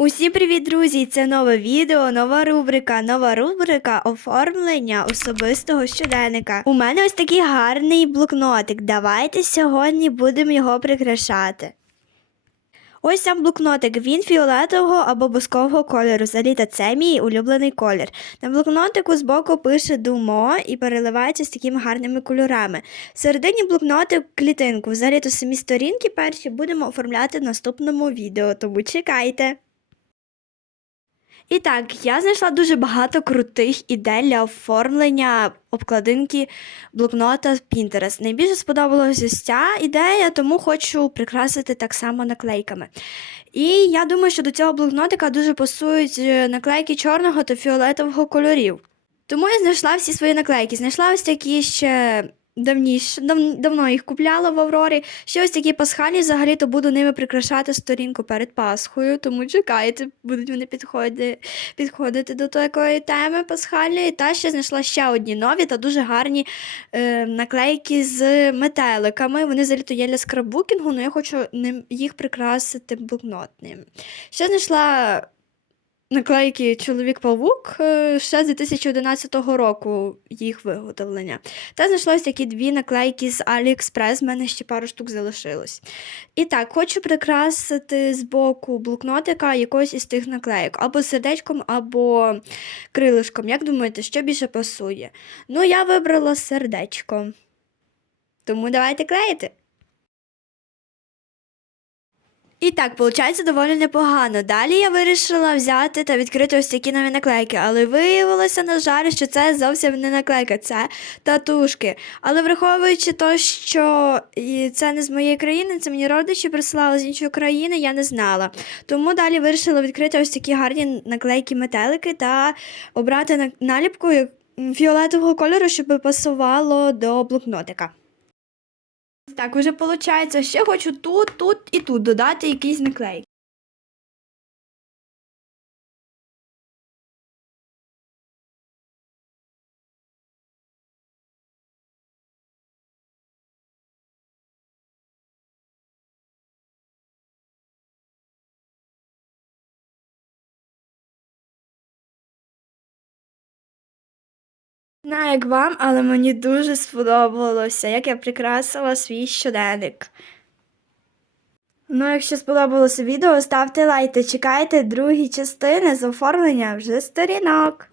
Усім привіт, друзі! Це нове відео, нова рубрика, нова рубрика оформлення особистого щоденника. У мене ось такий гарний блокнотик. Давайте сьогодні будемо його прикрашати. Ось сам блокнотик, він фіолетового або бускового кольору. Взагалі це мій улюблений колір. На блокнотику збоку пише Думо і переливається з такими гарними кольорами. Всередині блокнотик клітинку. Взагалі то самі сторінки перші будемо оформляти в наступному відео, тому чекайте. І так, я знайшла дуже багато крутих ідей для оформлення обкладинки блокнота Pinterest. Найбільше сподобалася ця ідея, тому хочу прикрасити так само наклейками. І я думаю, що до цього блокнотика дуже пасують е, наклейки чорного та фіолетового кольорів. Тому я знайшла всі свої наклейки. Знайшла ось такі ще давніше, дав, давно їх купляла в Аврорі. Ще ось такі пасхальні, взагалі-то буду ними прикрашати сторінку перед Пасхою, тому чекайте, будуть вони підходити, підходити до такої теми пасхальної. Та ще знайшла ще одні нові та дуже гарні е, наклейки з метеликами. Вони взагалі-то є для скраббукінгу, але я хочу ним, їх прикрасити блокнотним. Ще знайшла наклейки Чоловік-павук е, ще з 2011 року їх виготовлення. Та знайшлось такі дві наклейки з AliExpress, в мене ще пару штук залишилось. І так, хочу прикрасити з боку блокнотика якось із тих наклейок, або сердечком, або крилишком. Як думаєте, що більше пасує? Ну, я вибрала сердечко. Тому давайте клеїти. І так, виходить доволі непогано. Далі я вирішила взяти та відкрити ось такі нові наклейки, але виявилося, на жаль, що це зовсім не наклейка, це татушки. Але враховуючи те, що це не з моєї країни, це мені родичі присилали з іншої країни, я не знала. Тому далі вирішила відкрити ось такі гарні наклейки метелики та обрати на- наліпку фіолетового кольору, щоб пасувало до блокнотика. Так, уже виходить, ще хочу тут, тут і тут додати якийсь наклейки. Знаю, як вам, але мені дуже сподобалося, як я прикрасила свій щоденник. Ну, якщо сподобалося відео, ставте лайк та чекайте другі частини з оформлення вже сторінок.